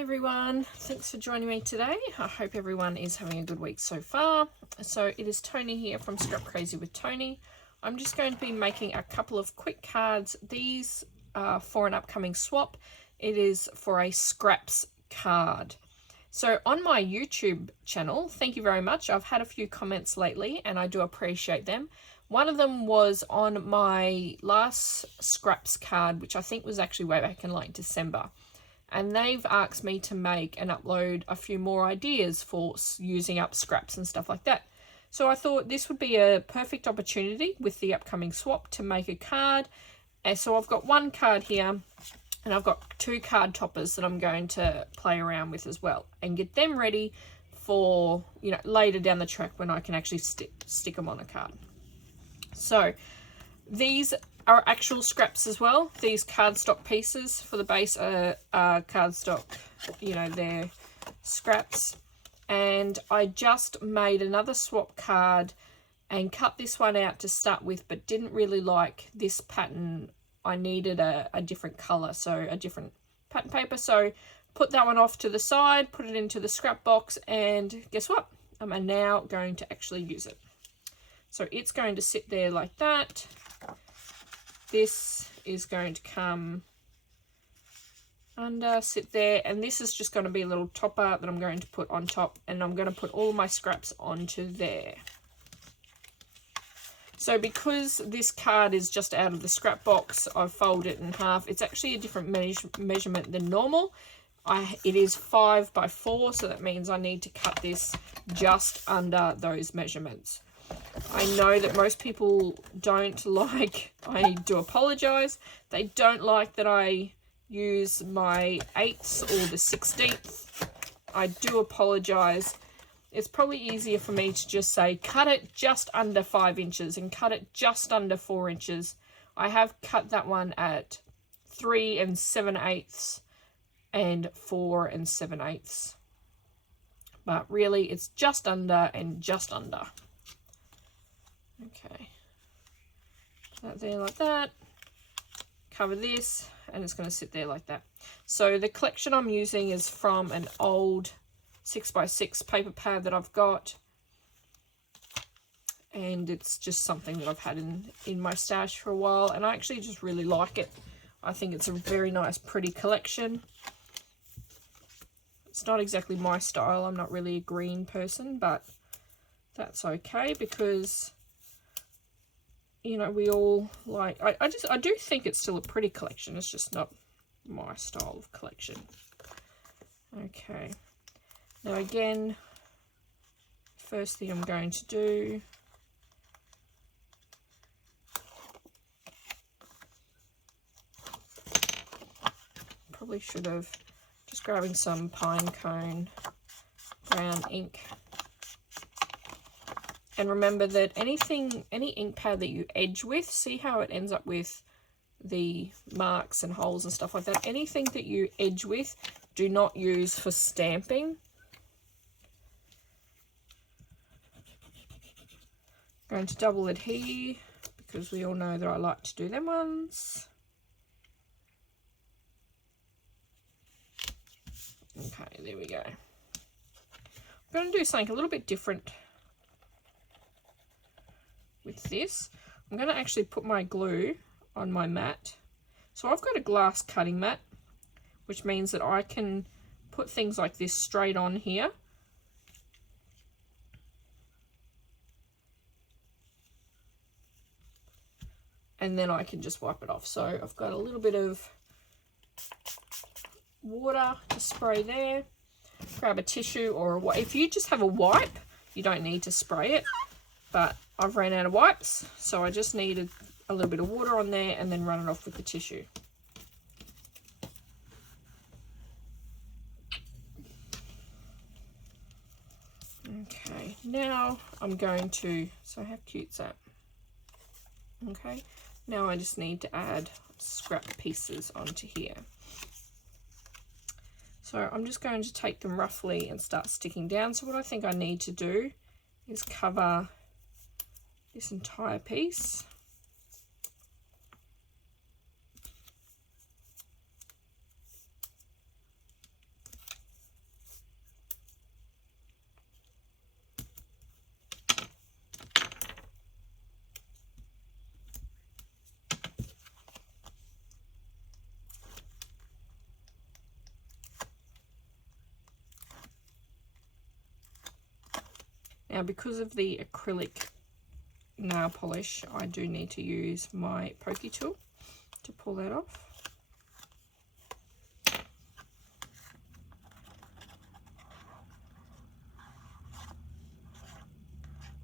Hi everyone, thanks for joining me today. I hope everyone is having a good week so far. So it is Toni here from Scrap Crazy with Toni. I'm just going to be making a couple of quick cards. These are for an upcoming swap. It is for a scraps card. So on my YouTube channel, thank you very much. I've had a few comments lately and I do appreciate them. One of them was on my last scraps card, which I think was actually way back in like December. And they've asked me to make and upload a few more ideas for using up scraps and stuff like that. So I thought this would be a perfect opportunity with the upcoming swap to make a card. And so I've got one card here and I've got two card toppers that I'm going to play around with as well and get them ready for, you know, later down the track when I can actually stick them on a card. So these are actual scraps as well. These cardstock pieces for the base are cardstock, you know, they're scraps. And I just made another swap card and cut this one out to start with, but didn't really like this pattern. I needed a different color, so a different pattern paper. So put that one off to the side, put it into the scrap box, and guess what? I'm now going to actually use it. So it's going to sit there like that. This is going to come under, sit there, and this is just going to be a little topper that I'm going to put on top, and I'm going to put all my scraps onto there. So because this card is just out of the scrap box, I've folded it in half. It's actually a different measurement than normal. It is 5 by 4, so that means I need to cut this just under those measurements. I know that most people don't like, I do apologize, they don't like that I use my 1/8 or the 1/16. I do apologize. It's probably easier for me to just say cut it just under 5 inches and cut it just under 4 inches. I have cut that one at 3 7/8 and 4 7/8. But really it's just under and just under. Okay, that there like that, cover this, and it's going to sit there like that. So the collection I'm using is from an old 6x6 paper pad that I've got, and it's just something that I've had in my stash for a while, and I actually just really like it. I think it's a very nice, pretty collection. It's not exactly my style. I'm not really a green person, but that's okay because, you know, we all like, I do think it's still a pretty collection. It's just not my style of collection. Okay. Now again, first thing I'm going to do, probably should have, just grabbing some pine cone brown ink. And remember that any ink pad that you edge with, see how it ends up with the marks and holes and stuff like that. Anything that you edge with, do not use for stamping. I'm going to double it here because we all know that I like to do them ones. Okay, there we go. I'm going to do something a little bit different with this. I'm going to actually put my glue on my mat. So I've got a glass cutting mat, which means that I can put things like this straight on here. And then I can just wipe it off. So I've got a little bit of water to spray there. Grab a tissue or if you just have a wipe, you don't need to spray it. But I've ran out of wipes, so I just needed a little bit of water on there and then run it off with the tissue. Okay, now I'm going to, so how cute's that? Okay, now I just need to add scrap pieces onto here. So I'm just going to take them roughly and start sticking down. So what I think I need to do is cover this entire piece. Now, because of the acrylic nail polish, I do need to use my pokey tool to pull that off.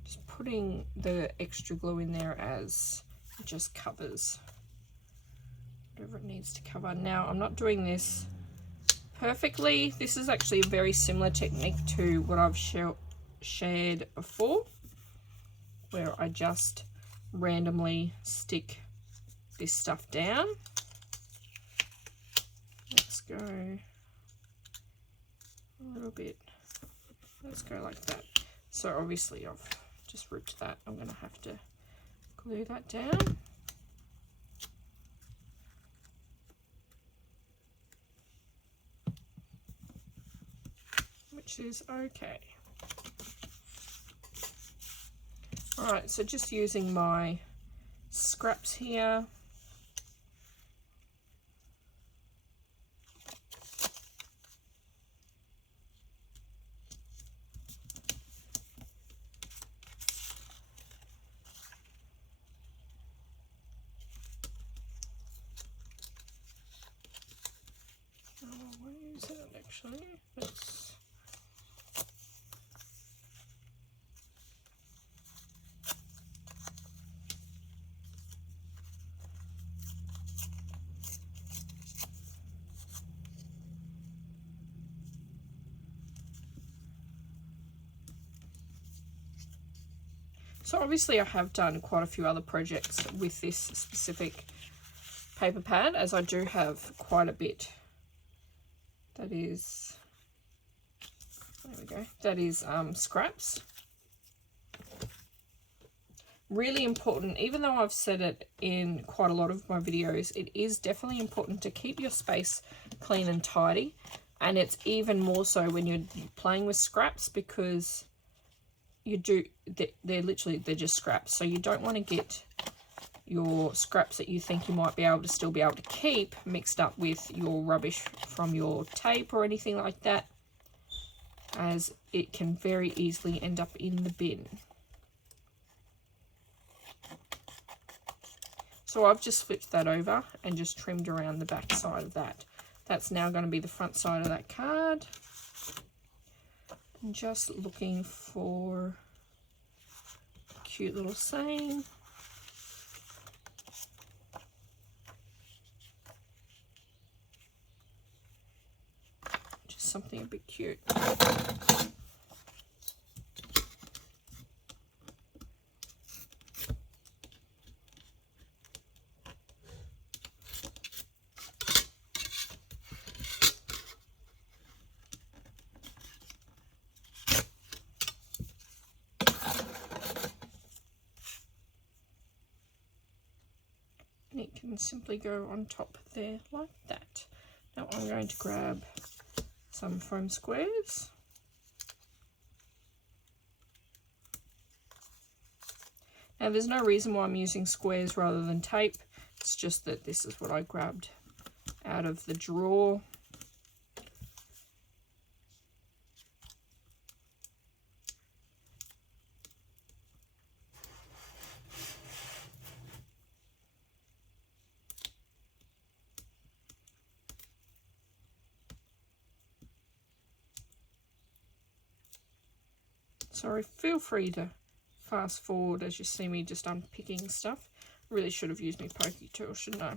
Just putting the extra glue in there as it just covers whatever it needs to cover. Now, I'm not doing this perfectly. This is actually a very similar technique to what I've shared before, where I just randomly stick this stuff down. Let's go a little bit. Let's go like that. So obviously I've just ripped that. I'm going to have to glue that down. Which is okay. Alright, so just using my scraps here. Where is it actually? So obviously I have done quite a few other projects with this specific paper pad, as I do have quite a bit that is, there we go, that is scraps. Really important, even though I've said it in quite a lot of my videos, it is definitely important to keep your space clean and tidy. And it's even more so when you're playing with scraps, because they're just scraps. So you don't want to get your scraps that you think you might be able to keep mixed up with your rubbish from your tape or anything like that, as it can very easily end up in the bin. So I've just flipped that over and just trimmed around the back side of that. That's now going to be the front side of that card. I'm just looking for a cute little saying. Just something a bit cute. And it can simply go on top there like that. Now I'm going to grab some foam squares. Now there's no reason why I'm using squares rather than tape. It's just that this is what I grabbed out of the drawer. Sorry, feel free to fast forward as you see me just unpicking stuff. Really should have used my pokey tool, shouldn't I?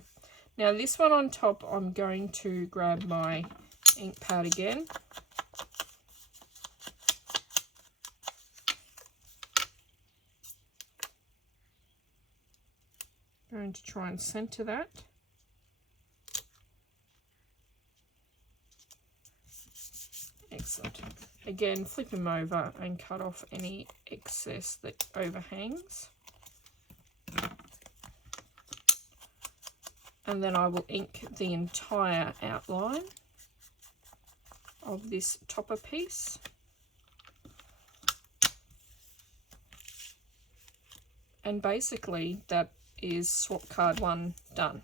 Now this one on top, I'm going to grab my ink pad again. I'm going to try and center that. Excellent. Again, flip them over and cut off any excess that overhangs. And then I will ink the entire outline of this topper piece. And basically that is swap card 1 done.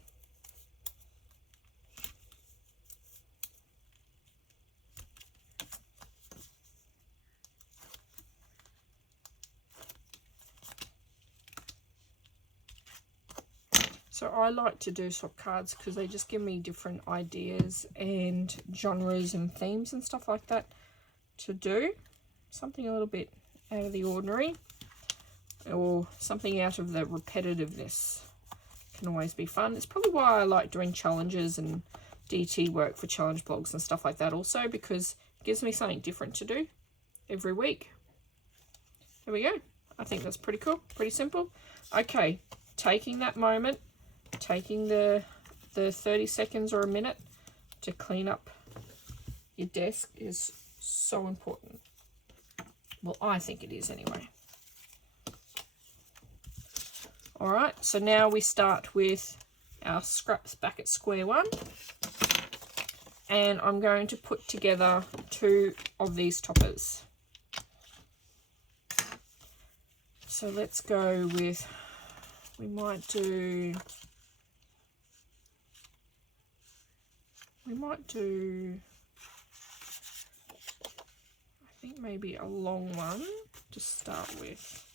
So I like to do sock cards because they just give me different ideas and genres and themes and stuff like that to do. Something a little bit out of the ordinary, or something out of the repetitiveness can always be fun. It's probably why I like doing challenges and DT work for challenge blogs and stuff like that also, because it gives me something different to do every week. There we go. I think that's pretty cool, pretty simple. Okay, taking that moment, taking the 30 seconds or a minute to clean up your desk is so important. Well, I think it is anyway. All right, so now we start with our scraps back at square one. And I'm going to put together 2 of these toppers. So let's go with, we might do I think maybe a long one to start with.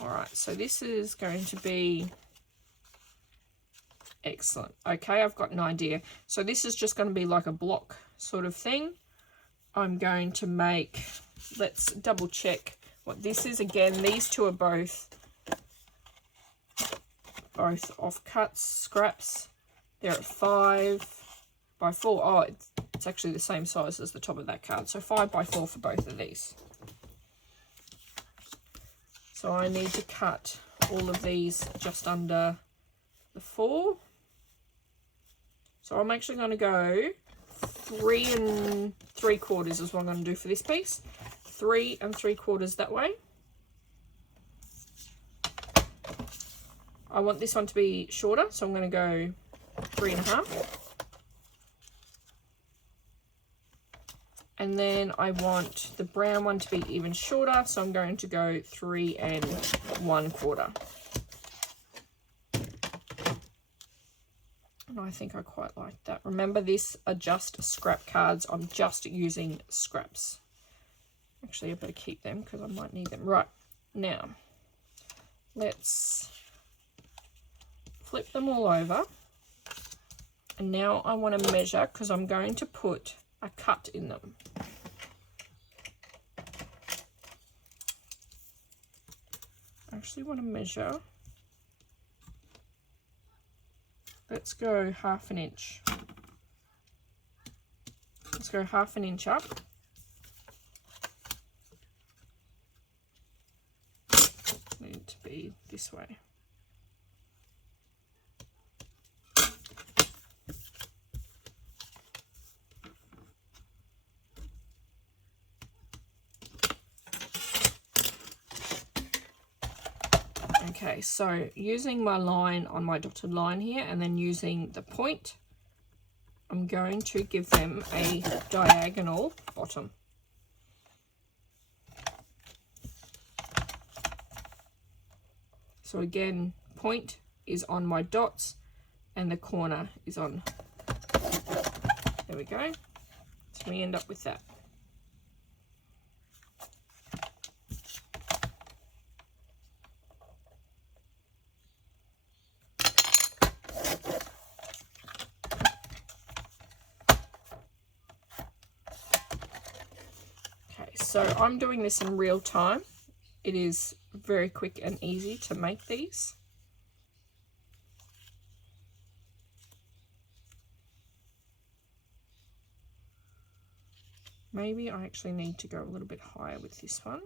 All right, so this is going to be excellent. Okay, I've got an idea. So this is just going to be like a block sort of thing. I'm going to make, let's double check what this is. Again, these 2 are both offcuts, scraps. They're at 5 by 4. Oh, it's actually the same size as the top of that card. So 5 by 4 for both of these. So I need to cut all of these just under the 4. So I'm actually going to go 3 3/4 is what I'm going to do for this piece. 3 3/4 that way. I want this one to be shorter, so I'm going to go 3 1/2. And then I want the brown one to be even shorter, so I'm going to go 3 1/4. And I think I quite like that. Remember, these are just scrap cards. I'm just using scraps. Actually, I better keep them because I might need them. Right, now, let's flip them all over. And now I want to measure because I'm going to put a cut in them. I actually want to measure. Let's go 1/2 inch. Let's go 1/2 inch up. Need to be this way. Okay, so using my line on my dotted line here and then using the point, I'm going to give them a diagonal bottom. So again, point is on my dots and the corner is on. There we go. So we end up with that. So I'm doing this in real time. It is very quick and easy to make these. Maybe I actually need to go a little bit higher with this one.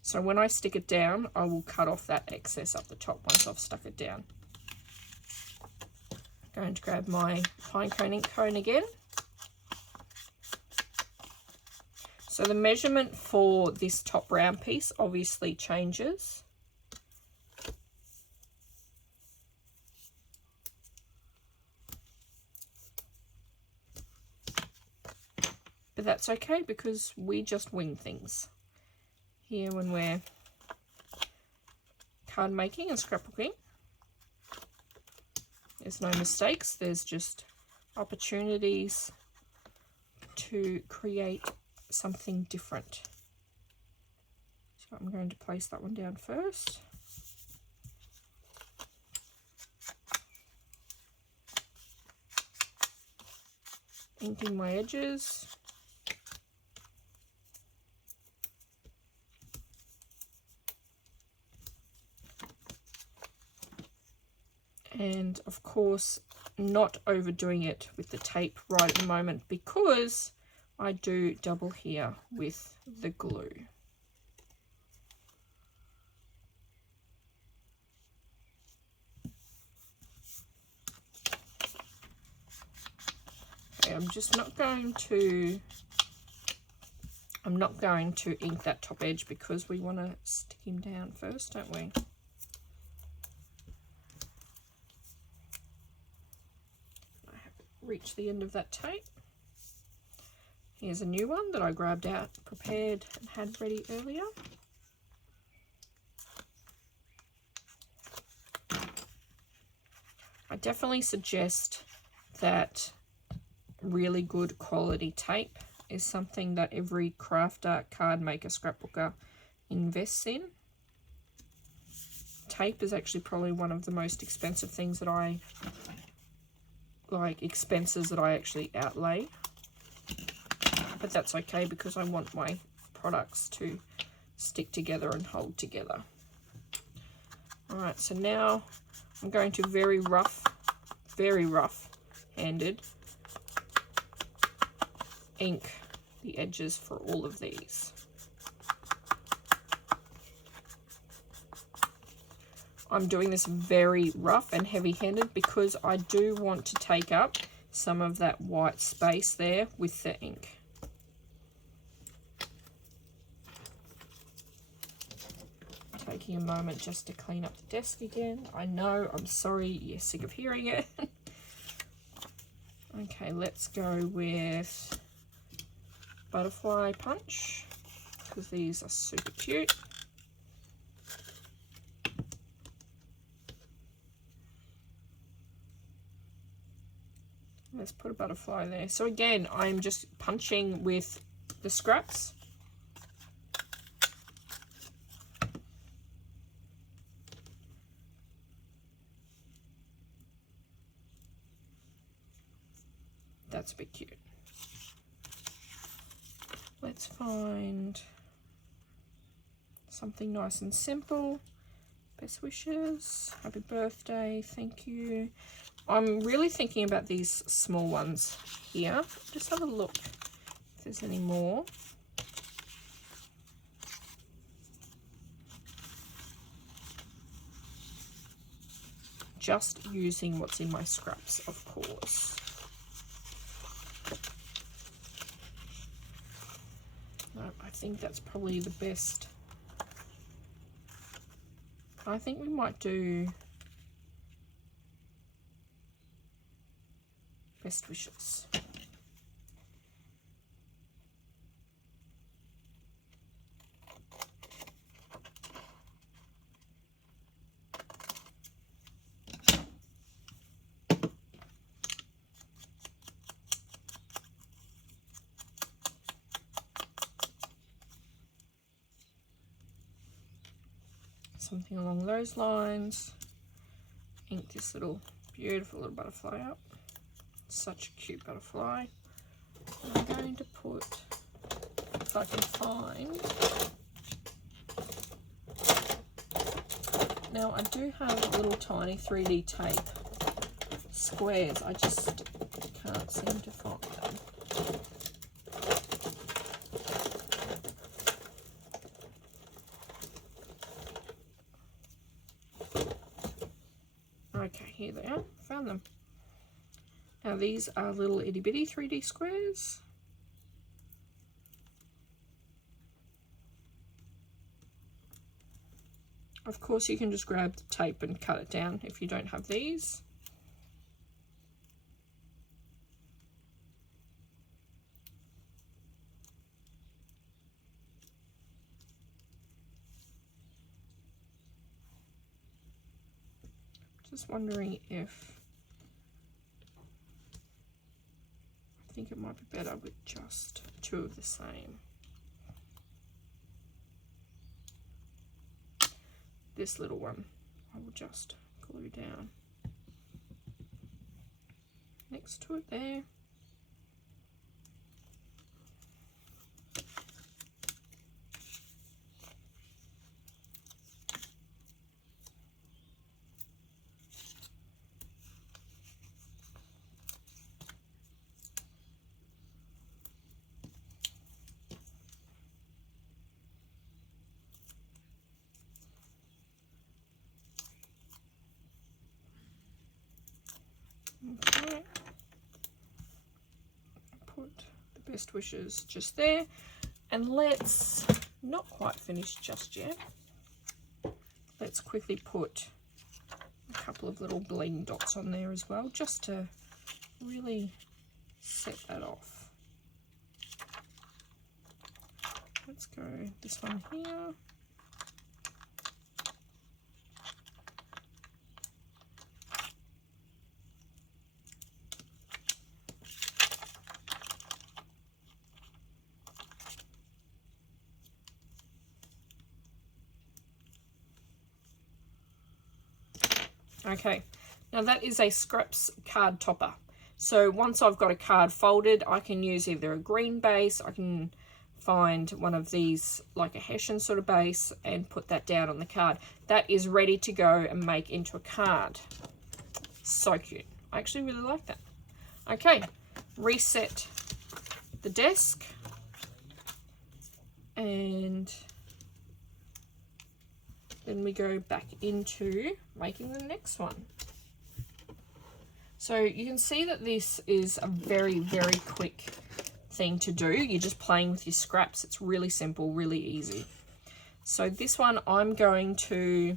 So when I stick it down, I will cut off that excess up the top once I've stuck it down. Going to grab my pine cone ink cone again. So the measurement for this top round piece obviously changes. But that's okay because we just wing things here when we're card making and scrapbooking. There's no mistakes, there's just opportunities to create something different. So I'm going to place that one down first. inking my edges. And of course, not overdoing it with the tape right at the moment, because I do double here with the glue. Okay, I'm not going to ink that top edge because we want to stick him down first, don't we? I have reached the end of that tape. Here's a new one that I grabbed out, prepared and had ready earlier. I definitely suggest that really good quality tape is something that every crafter, card maker, scrapbooker invests in. Tape is actually probably one of the most expensive things that I like, expenses that I actually outlay. But that's okay because I want my products to stick together and hold together. Alright, so now I'm going to very rough-handed ink the edges for all of these. I'm doing this very rough and heavy-handed because I do want to take up some of that white space there with the ink. Taking a moment just to clean up the desk again. I know, I'm sorry, you're sick of hearing it. Okay, let's go with butterfly punch because these are super cute. Let's put a butterfly there. So again, I'm just punching with the scraps. That's a bit cute. Let's find something nice and simple. Best wishes, happy birthday, thank you. I'm really thinking about these small ones here. Just have a look if there's any more. Just using what's in my scraps, of course. No, I think that's probably the best. I think we might do best wishes. Something along those lines. Ink this little beautiful little butterfly up. Such a cute butterfly. I'm going to put, if I can find, now I do have little tiny 3D tape squares, I just can't seem to find them. Okay, here they are, found them. Now these are little itty bitty 3D squares. Of course you can just grab the tape and cut it down if you don't have these. Just wondering if, I think it might be better with just two of the same. This little one I will just glue down next to it there. Right. Put the best wishes just there. And let's, not quite finished just yet, let's quickly put a couple of little bling dots on there as well, just to really set that off. Let's go this one here. Okay, now that is a scraps card topper. So once I've got a card folded, I can use either a green base, I can find one of these like a Hessian sort of base and put that down on the card. That is ready to go and make into a card. So cute. I actually really like that. Okay, reset the desk and then we go back into making the next one. So you can see that this is a very, very quick thing to do. You're just playing with your scraps. It's really simple, really easy. So this one I'm going to,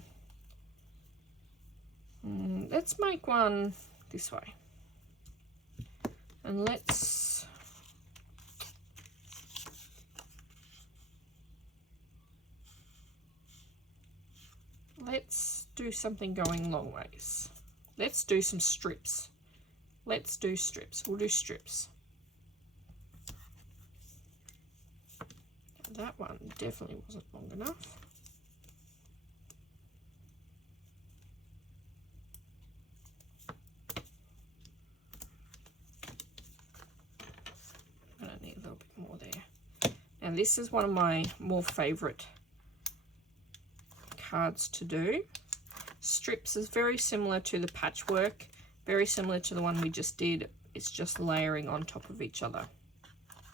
let's make one this way. And let's do something going long ways. Let's do some strips. Let's do strips. We'll do strips. That one definitely wasn't long enough. I don't need a little bit more there. And this is one of my more favorite cards to do. Strips is very similar to the patchwork, very similar to the one we just did. It's just layering on top of each other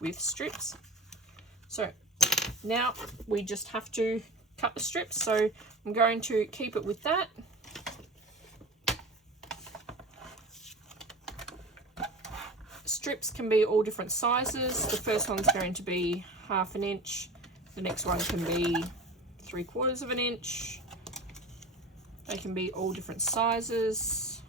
with strips. So now we just have to cut the strips. So I'm going to keep it with that. Strips can be all different sizes. The first one's going to be 1/2 inch. The next one can be 3/4 inch. They can be all different sizes.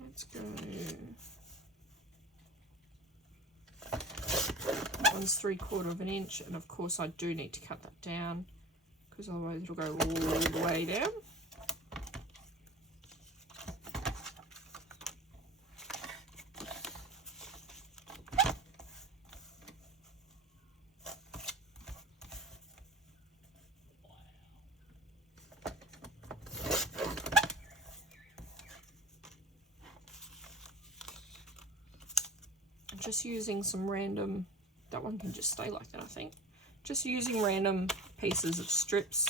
Let's go. That one's 3/4 inch, and of course I do need to cut that down because otherwise it'll go all the way down. Just using some random, that one can just stay like that, I think. Just using random pieces of strips.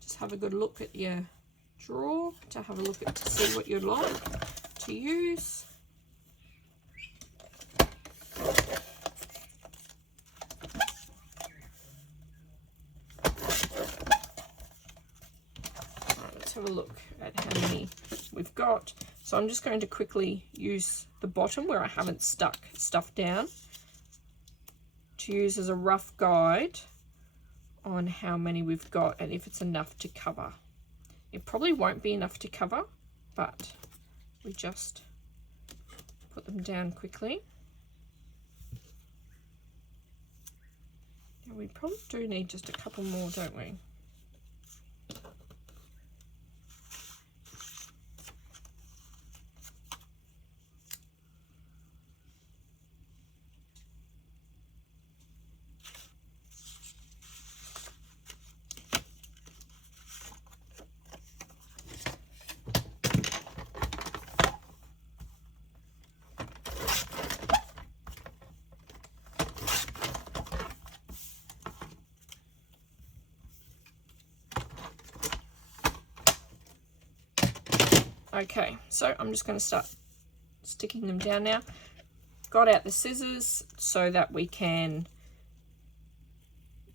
Just have a good look at your drawer to have a look at to see what you'd like to use. Have a look at how many we've got. So I'm just going to quickly use the bottom where I haven't stuck stuff down to use as a rough guide on how many we've got and if it's enough to cover. It probably won't be enough to cover, but we just put them down quickly. And we probably do need just a couple more, don't we? Okay, so I'm just going to start sticking them down now. Got out the scissors so that we can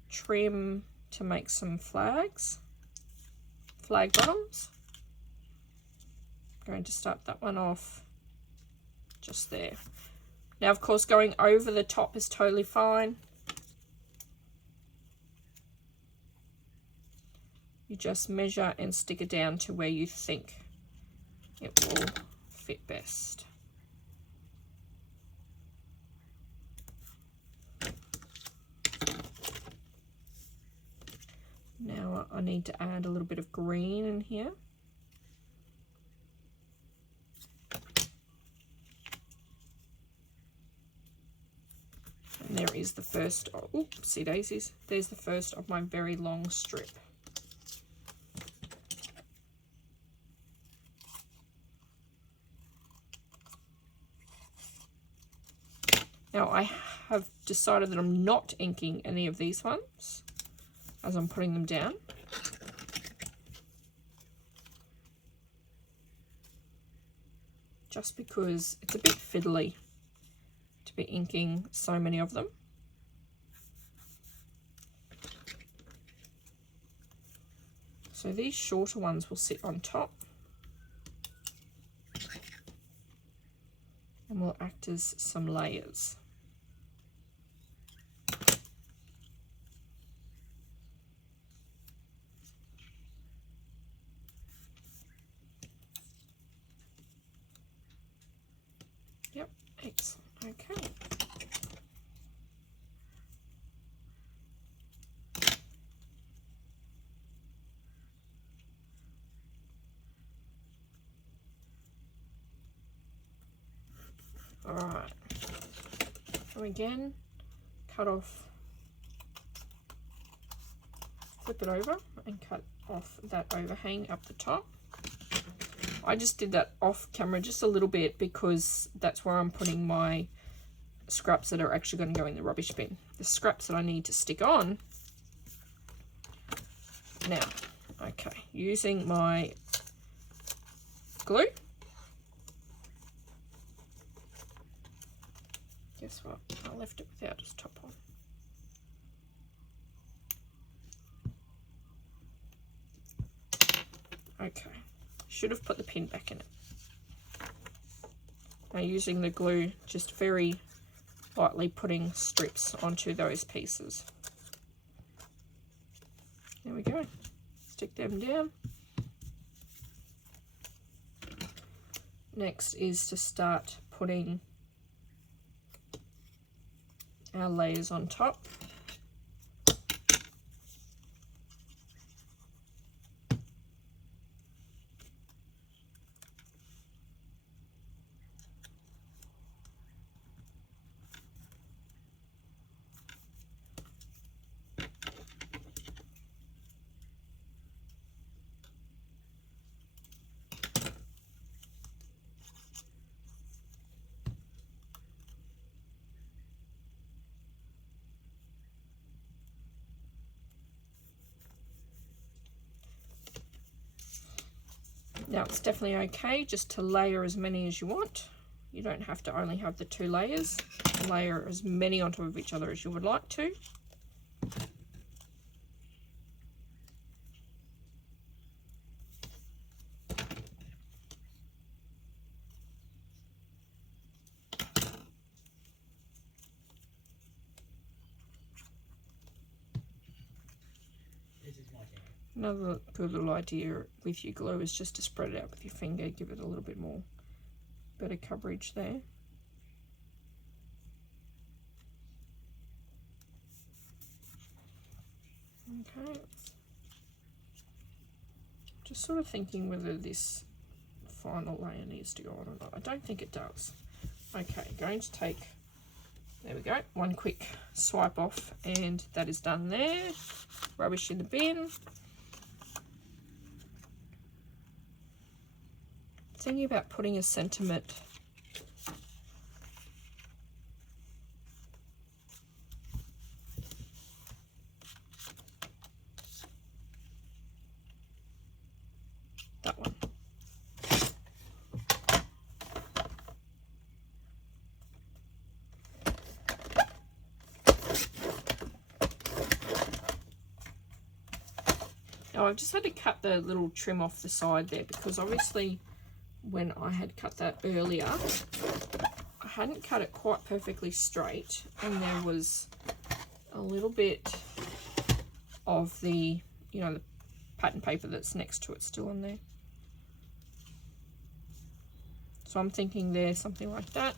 trim to make some flag bottoms. I'm going to start that one off just there. Now, of course, going over the top is totally fine. You just measure and stick it down to where you think it will fit best. Now I need to add a little bit of green in here. And there is the first, oopsie daisies, there's the first of my very long strip. Now I have decided that I'm not inking any of these ones as I'm putting them down. Just because it's a bit fiddly to be inking so many of them. So these shorter ones will sit on top and will act as some layers. Yep, excellent. Okay. All right. So again, cut off, flip it over and cut off that overhang up the top. I just did that off camera just a little bit because that's where I'm putting my scraps that are actually going to go in the rubbish bin. The scraps that I need to stick on. Now, okay, using my glue. Guess what? I left it without its top on. Okay, should have put the pin back in it. Now using the glue, just very lightly putting strips onto those pieces. There we go. Stick them down. Next is to start putting our layers on top. Now it's definitely okay just to layer as many as you want. You don't have to only have the 2 layers. Layer as many on top of each other as you would like to. Another good little idea with your glue is just to spread it out with your finger, give it a little bit more, better coverage there. Okay. Just sort of thinking whether this final layer needs to go on or not. I don't think it does. Okay, going to take, there we go, one quick swipe off and that is done there. Rubbish in the bin. Thinking about putting a sentiment that one. So I've just had to cut the little trim off the side there, because obviously when I had cut that earlier, I hadn't cut it quite perfectly straight, and there was a little bit of the, you know, the pattern paper that's next to it still on there. So I'm thinking there's something like that.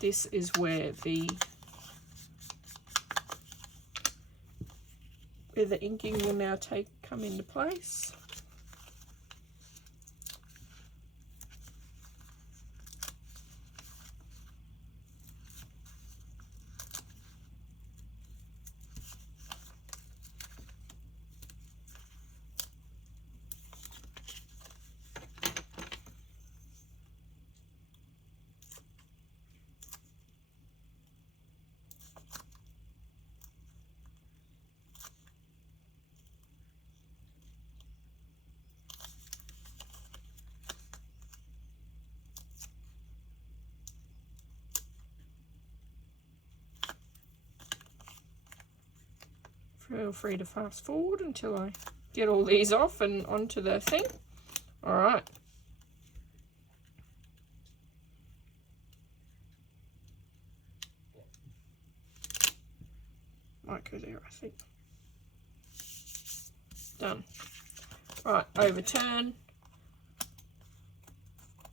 This is where the inking will now come into place. Feel free to fast forward until I get all these off and onto the thing. All right. Might go there, I think. Done. Right, overturn.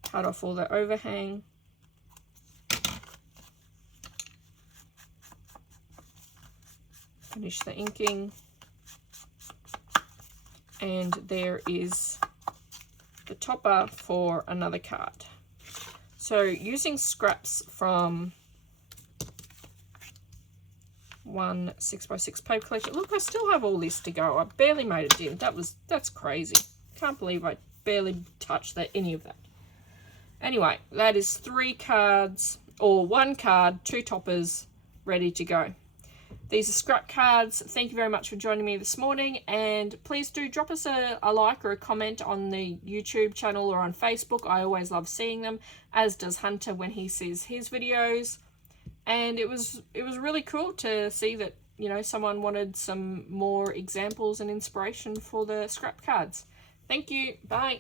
Cut off all the overhang. Finish the inking, and there is the topper for another card. So using scraps from one 6x6 paper collection. Look, I still have all this to go. I barely made it in. That's crazy. Can't believe I barely touched any of that. Anyway, that is 3 cards, or 1 card, 2 toppers ready to go. These are scrap cards. Thank you very much for joining me this morning, and please do drop us a like or a comment on the YouTube channel or on Facebook. I always love seeing them, as does Hunter when he sees his videos. And it was really cool to see that, you know, someone wanted some more examples and inspiration for the scrap cards. Thank you. Bye.